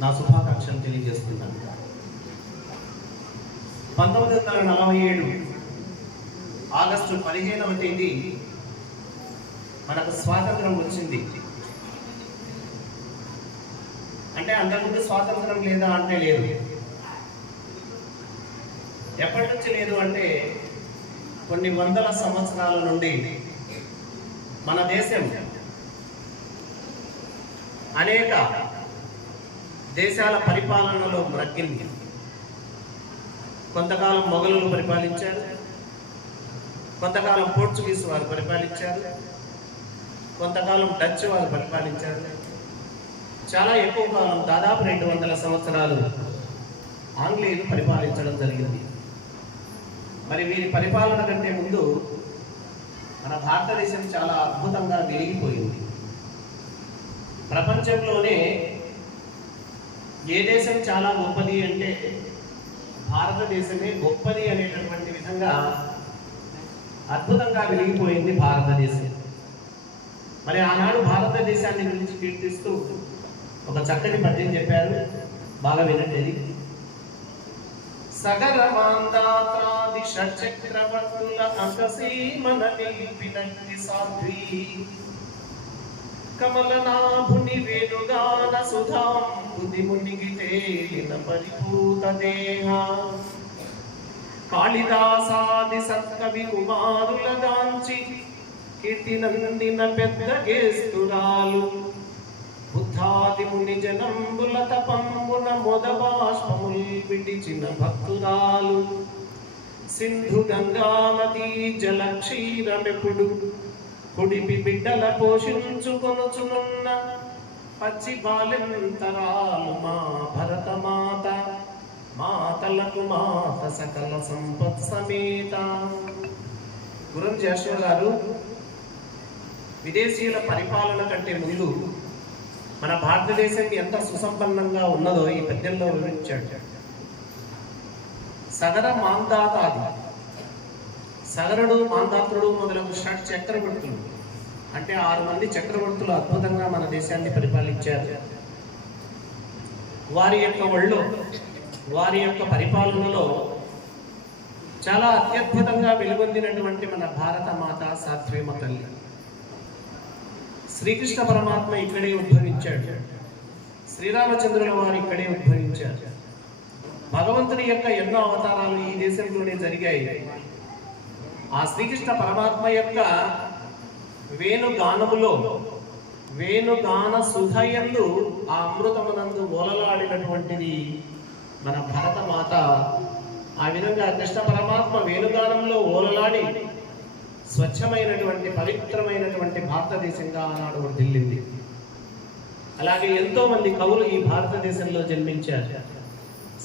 నా శుభాకాంక్షలు తెలియజేస్తున్నాను. పంతొమ్మిది వందల నలభై ఏడు ఆగస్టు పదిహేనవ తేదీ మనకు స్వాతంత్రం వచ్చింది. అంటే అంతకుముందు స్వాతంత్రం లేదా అంటే లేదు. ఎప్పటి నుంచి లేదు అంటే కొన్ని వందల సంవత్సరాల నుండి మన దేశం అనేక దేశాల పరిపాలనలో మ్రగ్గింది కొంతకాలం మొఘలులు పరిపాలించారు. కొంతకాలం పోర్చుగీస్ వారు పరిపాలించారు. కొంతకాలం డచ్ వారు పరిపాలించారు. చాలా ఎక్కువ కాలం దాదాపు రెండు వందల సంవత్సరాలు ఆంగ్లేయులు పరిపాలించడం జరిగింది. మరి వీరి పరిపాలన కంటే ముందు మన భారతదేశం చాలా అద్భుతంగా వెలిగిపోయింది. ప్రపంచంలోనే ఏ దేశం చాలా గొప్పది అంటే భారతదేశమే గొప్పది అనేటటువంటి విధంగా అద్భుతంగా వెలిగిపోయింది భారతదేశం. మరి ఆనాడు భారతదేశాన్ని గురించి కీర్తిస్తూ ఒక చక్కటి పద్యం చెప్పారు. బాగా వినండి అది. సగర మాందాత్రాది షట్చక్రవర్తుల అంకసీమన నిలిపినట్టి సాధ్వి కమలనాభుని వేణుగాన సుధాంబుది మునిగి తేలిన పరిపూత దేహ. కాళిదాసాది సత్కవి కుమారుల దాంచి కీర్తి నందిన పెద్ద గేస్తురాలు. బుద్ధాది ముని జనంబుల తపంబున మొదబాష్పముల్ విడిచిన భక్తురాలు. సింధు గంగా నదీ జల క్షీరమెప్పుడు కుడిపి బిడ్డల పోషించుకొనుచునున్న పచ్చి బాలింతరాలు మా భరతమాత మాతలకు మాత సకల సంపత్ సమేత. గురం జాషువ గారు విదేశీయుల పరిపాలన కంటే ముందు మన భారతదేశం ఎంత సుసంపన్నంగా ఉన్నదో ఈ పద్యంలో వివరించాడు. సగర మాందాతాది సగరుడు మాందాత్రుడు మొదలగు షట్ చక్రవర్తులు అంటే ఆరు మంది చక్రవర్తులు అద్భుతంగా మన దేశాన్ని పరిపాలించారు. వారి యొక్క ఒళ్ళు వారి యొక్క పరిపాలనలో చాలా అత్యద్భుతంగా వెలుగొందినటువంటి మన భారత మాత సాత్వీమ తల్లి. శ్రీకృష్ణ పరమాత్మ ఇక్కడే ఉద్భవించాడు. శ్రీరామచంద్రుల వారు ఇక్కడే ఉద్భవించారు. భగవంతుని యొక్క ఎన్నో అవతారాలు ఈ దేశంలోనే జరిగాయి. ఆ శ్రీకృష్ణ పరమాత్మ యొక్క వేణుగానములో వేణుగాన సుధయందు ఆ అమృతమునందు ఓలలాడినటువంటిది మన భరతమాత. ఆ విధంగా కృష్ణ పరమాత్మ వేణుగానంలో ఓలలాడి స్వచ్ఛమైనటువంటి పవిత్రమైనటువంటి భారతదేశంగా ఆనాడు దిల్లింది అలాగే ఎంతో మంది కవులు ఈ భారతదేశంలో జన్మించారు.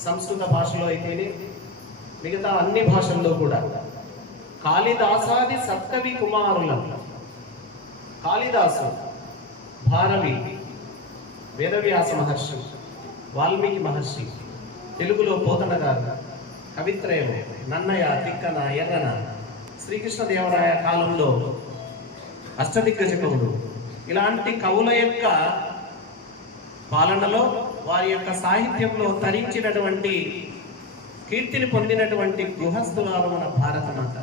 సంస్కృత భాషలో అయితేనే మిగతా అన్ని భాషల్లో కూడా. కాళిదాసాది సత్కవి కుమారుల. కాళిదాసు భారవి వేదవ్యాస మహర్షి వాల్మీకి మహర్షి తెలుగులో పోతన గారు కవిత్రయం నన్నయ తిక్కన ఎర్రన శ్రీకృష్ణదేవరాయ కాలంలో అష్టదిగ్గజ కవులు ఇలాంటి కవుల యొక్క పాలనలో వారి యొక్క సాహిత్యంలో తరించినటువంటి కీర్తిని పొందినటువంటి గృహస్థులారు మన భారతమాత.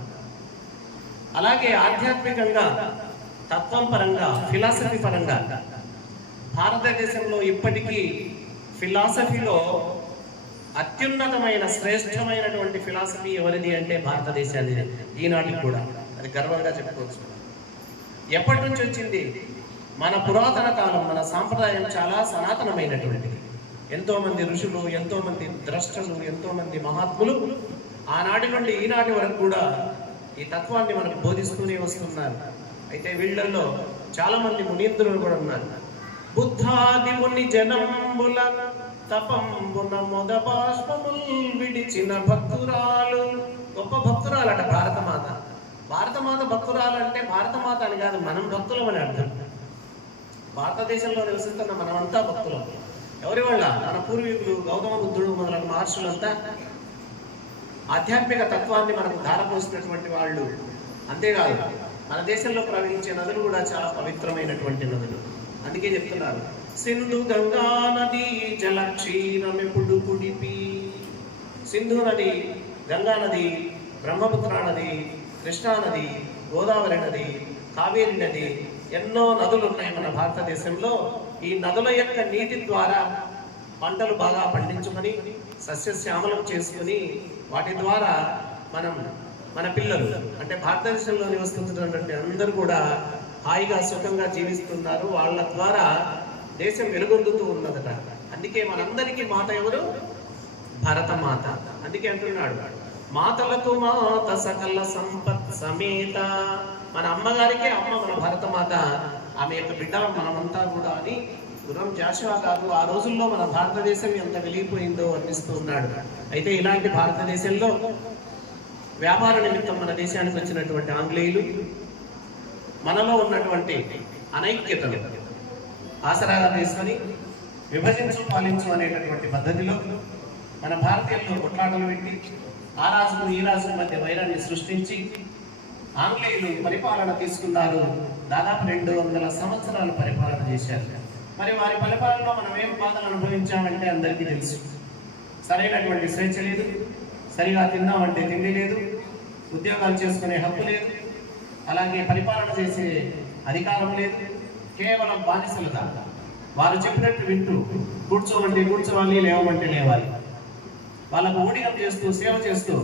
అలాగే ఆధ్యాత్మికంగా తత్వం పరంగా ఫిలాసఫీ పరంగా. భారతదేశంలో ఇప్పటికీ ఫిలాసఫీలో అత్యున్నతమైన శ్రేష్టమైనటువంటి ఫిలాసఫీ ఎవరిది అంటే భారతదేశాన్ని ఈనాటికి కూడా. అది గర్వంగా చెప్పుకోవచ్చు. ఎప్పటి నుంచి వచ్చింది? మన పురాతన కాలం మన సాంప్రదాయం చాలా సనాతనమైనటువంటిది. ఎంతోమంది ఋషులు ఎంతోమంది ద్రష్టలు ఎంతోమంది మహాత్ములు ఆనాటి నుండి ఈనాటి వరకు కూడా ఈ తత్వాన్ని మనకు బోధిస్తూనే వస్తున్నారు. అయితే వీళ్ళల్లో చాలా మంది మునీంద్రులు కూడా ఉన్నారు. బుద్ధాది ముని జనంబుల తపంబున మొద బాష్పముల్ విడిచిన భక్తురాలు. గొప్ప భక్తురాలట భారతమాత. భారతమాత భక్తురాలు అంటే భారతమాత అని కాదు మనం భక్తులం అని అర్థం. భారతదేశంలో నివసిస్తున్న మనమంతా భక్తులం. ఎవరి వల్ల? మన పూర్వీకులు గౌతమ బుద్ధుడు మొదలైన మహర్షులంతా ఆధ్యాత్మిక తత్వాన్ని మనకు ధారపోసినటువంటి వాళ్ళు. అంతేకాదు మన దేశంలో ప్రవహించే నదులు కూడా చాలా పవిత్రమైనటువంటి నదులు. అందుకే చెప్తున్నారు సింధు గంగా నది జల క్షీరమెప్పుడు కుడిపి సింధు నది గంగా నది బ్రహ్మపుత్ర నది కృష్ణా నది గోదావరి నది కావేరి నది ఎన్నో నదులు ఉన్నాయి మన భారతదేశంలో. ఈ నదుల యొక్క నీటి ద్వారా పంటలు బాగా పండించుకొని సస్యశ్యామలం చేసుకుని వాటి ద్వారా మనం మన పిల్లలు అంటే భారతదేశంలో నివసిస్తున్నటువంటి అందరూ కూడా హాయిగా సుఖంగా జీవిస్తున్నారు. వాళ్ళ ద్వారా దేశం వెలుగొందుతూ ఉన్నదట. అందుకే మనందరికీ మాత ఎవరు? భరతమాత. అందుకే అంటున్నాడు మాతలకు మాత సకల సంపత్ సమేత. మన అమ్మగారికే అమ్మ మన భరతమాత. ఆమె యొక్క బిడ్డ మనమంతా కూడా అని గురం జాషువా గారు ఆ రోజుల్లో మన భారతదేశం ఎంత వెలిగిపోయిందో వర్ణిస్తూ ఉన్నాడు. అయితే ఇలాంటి భారతదేశంలో వ్యాపార నిమిత్తం మన దేశానికి వచ్చినటువంటి ఆంగ్లేయులు మనలో ఉన్నటువంటి అనైక్యతను ఆసరాగా తీసుకొని విభజించు పాలించు అనేటటువంటి పద్ధతిలో మన భారతీయుల్లో కొట్లాటలు పెట్టి ఆ రాజుకు ఈ రాజుల మధ్య వైరాన్ని సృష్టించి ఆంగ్లేయులు పరిపాలన తీసుకున్నారు. దాదాపు రెండు వందల సంవత్సరాలు పరిపాలన చేశారు. మరి వారి పరిపాలనలో మనం ఏం బాధలు అనుభవించామంటే అందరికీ తెలుసు. సరైనటువంటి స్వేచ్ఛ లేదు. సరిగా తిందామంటే తిండి లేదు ఉద్యోగాలు చేసుకునే హక్కు లేదు అలాగే పరిపాలన చేసే అధికారం లేదు కేవలం బానిసలుగా వారు చెప్పినట్టు వింటూ కూర్చోమంటే కూర్చోవాలి లేవమంటే లేవాలి. వాళ్ళకు ఊడిగం చేస్తూ సేవ చేస్తూ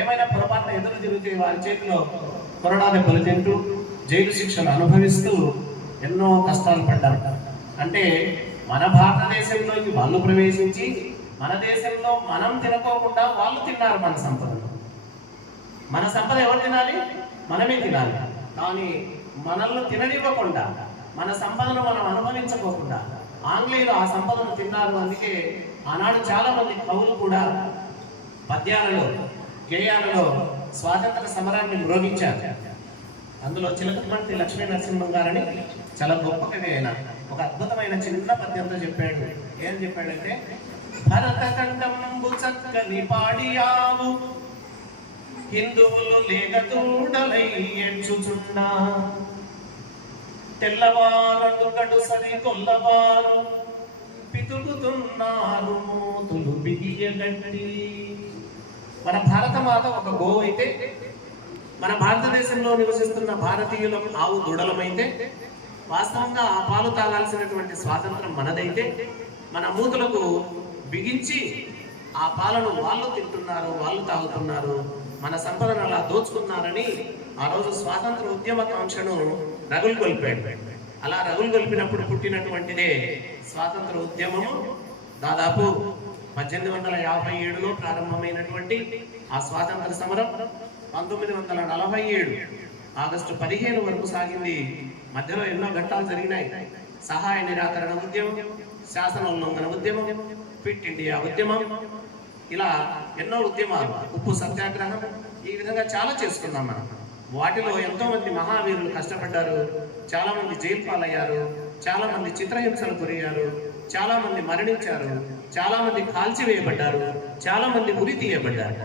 ఏమైనా పొరపాటున ఎదురు తిరిగితే వారి చేతిలో కొరడా దెబ్బలు తింటూ జైలు శిక్షలు అనుభవిస్తూ ఎన్నో కష్టాలు పడ్డారు. అంటే మన భారతదేశంలోకి వాళ్ళు ప్రవేశించి మన దేశంలో మనం తినకోకుండా వాళ్ళు తిన్నారు మన సంపదను. మన సంపద ఎవరు తినాలి? మనమే తినాలి. కానీ మనల్ని తిననివ్వకుండా మన సంపదను మనం అనుభవించకోకుండా ఆంగ్లేయులు ఆ సంపదను తిన్నారు అందుకే ఆనాడు చాలా మంది కవులు కూడా పద్యాలలో గేయాలలో స్వాతంత్ర సమరాన్ని మ్రోగించారు. అందులో చిలకమంటి లక్ష్మీ నరసింహం గారని చాలా గొప్ప కవి ఆయన ఒక అద్భుతమైన చిన్న పద్యంతో చెప్పాడు. ఏం చెప్పాడంటే భరతఖండంబు చక్కని పాడియావు. హిందువులు లేగతూడలై ఎంచుచున్నా తెల్లవారలు గడుసరి కొల్లవారు. పితుకుతున్నారు మూతులు బిగియగట్టి మన భారతమాత ఒక గోవు అయితే మన భారతదేశంలో నివసిస్తున్న భారతీయుల ఆవు దృఢలమైతే వాస్తవంగా ఆ పాలు తాగాల్సినటువంటి స్వాతంత్రం మనదైతే మన మూతులకు బిగించి ఆ పాలను వాళ్ళు తింటున్నారు వాళ్ళు తాగుతున్నారు మన సంపదను అలా దోచుకున్నారని ఆ రోజు స్వాతంత్ర ఉద్యమ కాంక్షను రగులు కొల్పాడు. అలా రగులు కొల్పినప్పుడు పుట్టినటువంటిదే స్వాతంత్ర ఉద్యమము. దాదాపు పద్దెనిమిది వందల యాభై ఏడులో ప్రారంభమైనటువంటి ఆ స్వాతంత్ర సమరం పంతొమ్మిది వందల నలభై ఏడు ఆగస్టు పదిహేను వరకు సాగింది. మధ్యలో ఎన్నో ఘట్టాలు జరిగినాయి. సహాయ నిరాకరణ ఉద్యమం శాసన ఉల్లంఘన ఉద్యమం ఫిట్ ఇండియా ఉద్యమం. ఇలా ఎన్నో ఉద్యమాలు ఉప్పు సత్యాగ్రహం ఈ విధంగా చాలా చేసుకున్నాం మనం. వాటిలో ఎంతో మంది మహావీరులు కష్టపడ్డారు చాలా మంది జైలు పాలయ్యారు చాలా మంది చిత్రహింసలు గురయ్యారు చాలా మంది మరణించారు చాలా మంది కాల్చివేయబడ్డారు చాలా మంది ఉరి తీయబడ్డారు.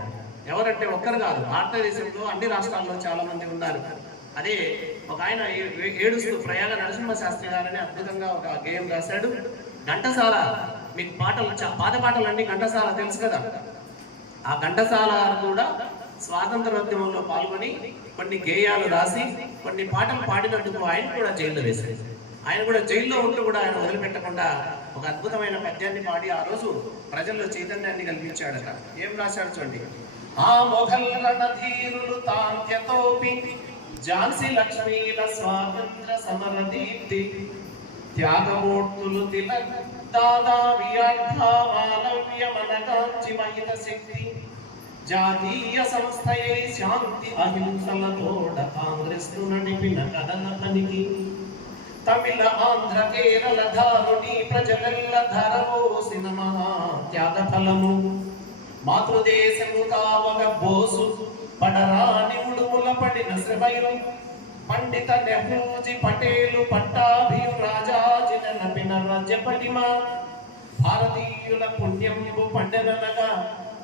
ఎవరంటే ఒక్కరు కాదు భారతదేశంలో అన్ని రాష్ట్రాల్లో చాలా మంది ఉన్నారు. అదే ఒక ఆయన ఏడుస్తూ ప్రయాగ నరసింహ శాస్త్రి గారని అద్భుతంగా ఒక గేయం రాశాడు. ఘంటసాల మీకు పాటలు చా- పాత పాటలు అన్ని ఘంటసాల తెలుసు కదా? ఆ ఘంటసాల కూడా స్వాతంత్రోద్యమంలో పాల్గొని కొన్ని గేయాలు రాసి కొన్ని పాటలు పాడినందుకు ఆయన కూడా జైల్లో వేశారు. ఆయన కూడా జైల్లో ఉంటూ కూడా ఆయన వదిలిపెట్టకుండా ఒక అద్భుతమైన పద్యాన్ని పాడి ఆ రోజు ప్రజల్లో చైతన్యాన్ని కల్పించాడట. ఏం రాశాడు చూడండి. ఆ మొఘల్ రణధీరులు తాంత్యతోపి ఝాన్సీ లక్ష్మీల స్వాతంత్ర సమర దీప్తి త్యాగమూర్తులు తిలక్ దాదా వియాఢామానవ్యమనగాంచి మహిత శక్తి. జాతీయ సంస్థయై శాంతి అహింసలతోడ కాంగ్రెస్ నడిపిన కథన పనికి తమిళ ఆంధ్ర కేరళ ధారుని ప్రజలెల్ల ధరవోసిన మహా త్యాగ ఫలము మాతృదేశము కావగ బోసు. పడరాని ఉడుముల పడిన శ్రమయం. పండిత నెహ్రూజీ పటేలు పట్టాభియు రాజాజి నపిన రాజ్య భారతీయుల పుణ్యంబు పండెనగా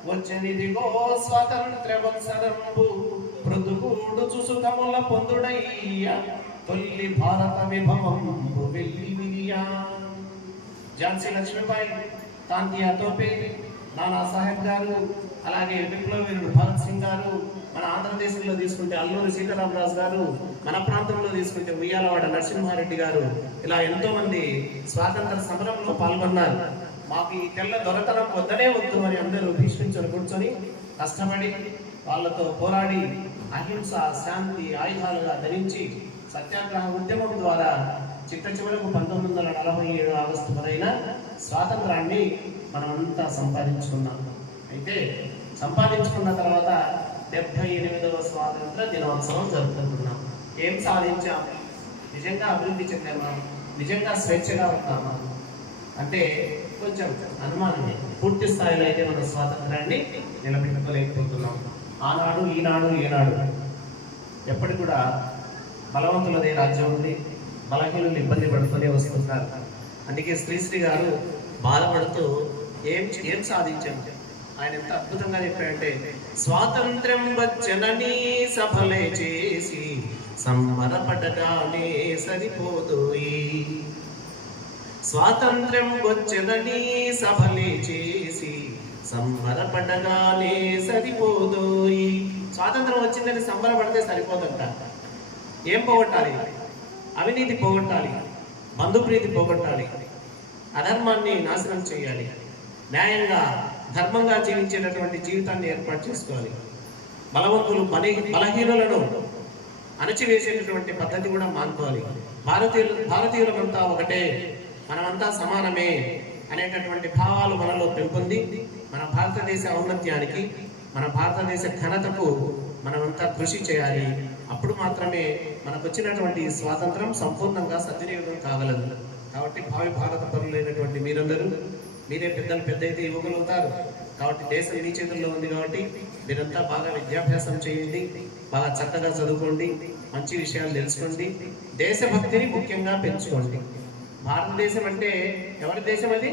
వచ్చనిదిగో స్వాతంత్ర వంశరంబు మృదుకూడు సుసుఖముల పొందుడయ్య తొల్లి భారత విభవంబు వెళ్ళి ఝాన్సీ లక్ష్మీబాయి తాంతియా తోపే నానా సాహెబ్ గారు అలాగే విప్లవీరుడు భగత్ సింగ్ గారు మన ఆంధ్రదేశంలో తీసుకుంటే అల్లూరి సీతారామరాజు గారు మన ప్రాంతంలో తీసుకుంటే ఉయ్యాలవాడ నరసింహారెడ్డి గారు ఇలా ఎంతో మంది స్వాతంత్ర సమరంలో పాల్గొన్నారు. మాకు ఈ తెల్ల దొరతనం వద్దనే వద్దు అని అందరూ భీష్మించుని కూర్చొని కష్టపడి వాళ్ళతో పోరాడి అహింస శాంతి ఆయుధాలుగా ధరించి సత్యాగ్రహ ఉద్యమం ద్వారా చిట్ట చివరకు పంతొమ్మిది వందల నలభై ఏడు ఆగస్టు పదైన స్వాతంత్రాన్ని మనమంతా సంపాదించుకున్నాం. అయితే సంపాదించుకున్న తర్వాత డెబ్బై ఎనిమిదవ స్వాతంత్ర దినోత్సవం జరుపుకుంటున్నాం. ఏం సాధించాం? నిజంగా అభివృద్ధి చెందామా? నిజంగా స్వేచ్ఛగా ఉన్నామా అంటే కొంచెం అనుమానమే పూర్తి స్థాయిలో అయితే మన స్వాతంత్రాన్ని నిలబెట్టుకోలేకపోతున్నాం. ఆనాడు ఈనాడు ఏనాడు ఎప్పటి కూడా బలవంతులదే రాజ్యం ఉంది బలహీనులు ఇబ్బంది పడుతూనే వస్తున్నారు. అందుకే శ్రీశ్రీ గారు బాధపడుతూ ఏం ఏం సాధించాను ఆయన ఎంత అద్భుతంగా చెప్పాడంటే స్వాతంత్ర్యం వచ్చనని సఫలే చేసి సంబరపడగానే సరిపోదోయి స్వాతంత్ర్యం వచ్చనని సఫలే చేసి సంబరపడగానే సరిపోదోయి స్వాతంత్రం వచ్చిందని సంబరపడితే సరిపోదంట. ఏం పోగొట్టాలి? అవినీతి పోగొట్టాలి. బంధుప్రీతి పోగొట్టాలి. అధర్మాన్ని నాశనం చేయాలి. న్యాయంగా ధర్మంగా జీవించేటటువంటి జీవితాన్ని ఏర్పాటు చేసుకోవాలి. బలవంతులు బలి బలహీనులను అణచివేసేటటువంటి పద్ధతి కూడా మానుకోవాలి. భారతీయులు భారతీయులమంతా ఒకటే మనమంతా సమానమే అనేటటువంటి భావాలు మనలో పెంపొంది మన భారతదేశ ఔన్నత్యానికి మన భారతదేశ ఘనతకు మనమంతా కృషి చేయాలి. అప్పుడు మాత్రమే మనకు వచ్చినటువంటి స్వాతంత్రం సంపూర్ణంగా సద్వినియోగం కాగలదు. కాబట్టి భావి భారత పరులైనటువంటి మీరందరూ మీరే పెద్దలు పెద్ద అయితే యువకులు అవుతారు కాబట్టి దేశం మీ చేతుల్లో ఉంది కాబట్టి మీరంతా బాగా విద్యాభ్యాసం చేయండి. బాగా చక్కగా చదువుకోండి. మంచి విషయాలు తెలుసుకోండి. దేశభక్తిని ముఖ్యంగా పెంచుకోండి. భారతదేశం అంటే ఎవరి దేశం అది?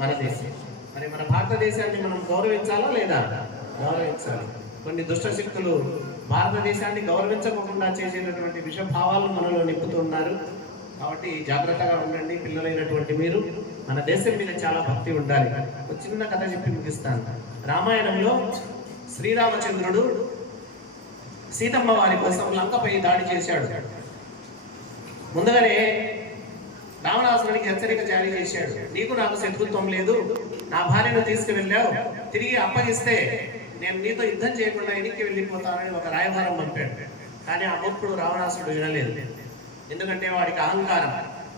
మన దేశం. మరి మన భారతదేశాన్ని మనం గౌరవించాలా లేదా? గౌరవించాలి. కొన్ని దుష్ట శక్తులు భారతదేశాన్ని గౌరవించకుండా చేసేటటువంటి విషభావాలను మనలో నింపుతున్నారు. కాబట్టి జాగ్రత్తగా ఉండండి పిల్లలైనటువంటి మీరు. మన దేశం మీద చాలా భక్తి ఉండాలి. ఒక చిన్న కథ చెప్పి ముగిస్తాను. రామాయణంలో శ్రీరామచంద్రుడు సీతమ్మ వారి కోసం లంకపై దాడి చేశాడు. ముందుగానే రావణాసురుడికి హెచ్చరిక జారీ చేశాడు. నీకు నాకు శత్రుత్వం లేదు. నా భార్యను తీసుకువెళ్ళావు. తిరిగి అప్పగిస్తే నేను నీతో యుద్ధం చేయకుండా ఎన్నికి వెళ్ళిపోతానని ఒక రాయభారం పంపాడు. కానీ ఆ మూర్ఖుడు రావణాసురుడు వినలేదు. ఎందుకంటే వాడికి అహంకారం.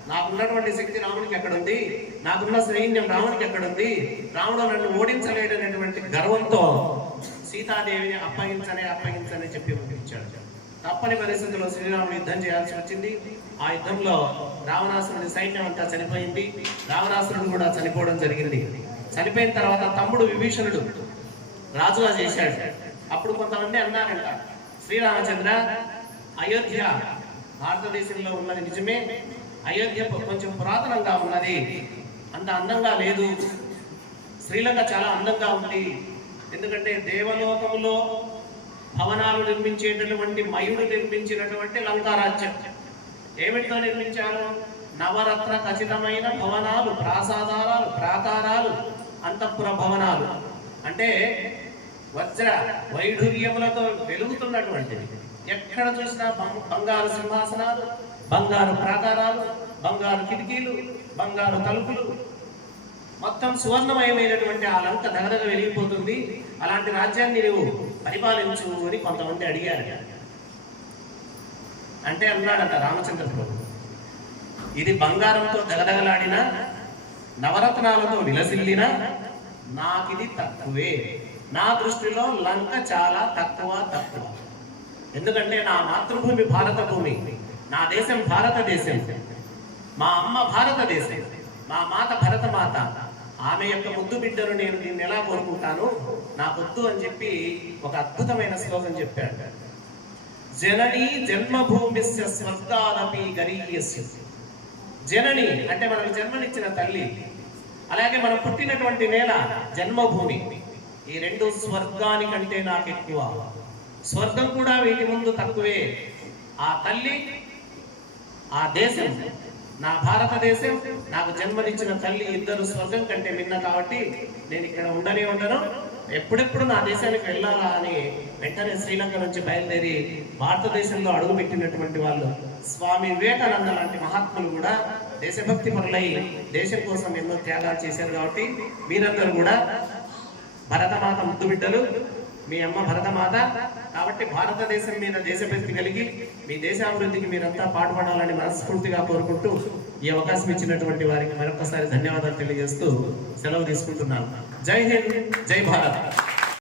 నాకున్నటువంటి శక్తి రామునికి ఎక్కడుంది? నాకున్న సైన్యం రామునికి ఎక్కడుంది? రాముడు నన్ను ఓడించలేడనేటువంటి గర్వంతో సీతాదేవిని అప్పగించనే అప్పగించని చెప్పి పంపించాడు తప్పని పరిస్థితుల్లో శ్రీరాముడు యుద్ధం చేయాల్సి వచ్చింది. ఆ యుద్ధంలో రావణాసురుడి సైన్యం అంతా చనిపోయింది. రావణాసురుడు కూడా చనిపోవడం జరిగింది. చనిపోయిన తర్వాత తమ్ముడు విభీషణుడు రాజుగా చేశాడు. అప్పుడు కొంతమంది అన్నారంట శ్రీరామచంద్ర అయోధ్య భారతదేశంలో ఉన్నది నిజమే. అయోధ్య కొంచెం పురాతనంగా ఉన్నది. అంత అందంగా లేదు. శ్రీలంక చాలా అందంగా ఉంది. ఎందుకంటే దేవలోకములో భవనాలు నిర్మించేటటువంటి మయుడు నిర్మించినటువంటి లంకారాజ్యం. ఏమిటితో నిర్మించారు? నవరత్న ఖచ్చితమైన భవనాలు ప్రాసాదాలు ప్రాకారాలు అంతఃపుర భవనాలు. అంటే వజ్ర వైఢూర్యములతో వెలుగుతున్నటువంటిది ఎక్కడ చూసినా బం- బంగారు సింహాసనాలు బంగారు ప్రాకారాలు బంగారు కిటికీలు బంగారు తలుపులు. మొత్తం సువర్ణమయమైనటువంటి ఆ లంక దగదగ వెలిగిపోతుంది. అలాంటి రాజ్యాన్ని నువ్వు పరిపాలించు అని కొంతమంది అడిగారు. అంటే అన్నాడట రామచంద్ర ప్రభు ఇది బంగారంతో దగదగలాడిన నవరత్నాలతో విలసిల్లిన నాకిది తక్కువే. నా దృష్టిలో లంక చాలా తక్కువ తక్కువ. ఎందుకంటే నా మాతృభూమి భారత భూమి నా దేశం భారతదేశం మా అమ్మ భారతదేశం మా మాత భరత మాత ఆమె యొక్క ముద్దు బిడ్డను నేను దీన్ని ఎలా కోరుకుంటాను? నా ముద్దు అని చెప్పి ఒక అద్భుతమైన శ్లోకం చెప్పాడు. జనని జన్మభూమి స్వర్గాదపి గరీయస్య. జనని అంటే మనకు జన్మనిచ్చిన తల్లి. అలాగే మనం పుట్టినటువంటి నేల జన్మభూమి. ఈ రెండు స్వర్గానికంటే నాకు ఎక్కువ స్వర్గం కూడా వీటి ముందు తక్కువే. ఆ తల్లి ఆ దేశం నా భారతదేశం నాకు జన్మనిచ్చిన తల్లి ఇద్దరు స్వర్గం కంటే మిన్న కాబట్టి నేను ఇక్కడ ఉండనే ఉండను. ఎప్పుడెప్పుడు నా దేశానికి వెళ్ళాలా అని వెంటనే శ్రీలంక నుంచి బయలుదేరి భారతదేశంలో అడుగుపెట్టినటువంటి వాళ్ళు స్వామి వివేకానంద లాంటి మహాత్ములు కూడా దేశభక్తి పనులై దేశం కోసం ఎన్నో త్యాగాలు చేశారు కాబట్టి మీరందరూ కూడా భరతమాత ముద్దు బిడ్డలు మీ అమ్మ భరతమాత. కాబట్టి భారతదేశం మీద దేశభక్తి కలిగి మీ దేశాభివృద్ధికి మీరంతా పాటుపడాలని మనస్ఫూర్తిగా కోరుకుంటూ ఈ అవకాశం ఇచ్చినటువంటి వారికి మరొకసారి ధన్యవాదాలు తెలియజేస్తూ సెలవు తీసుకుంటున్నాను. జై హింద్ జై భారత్.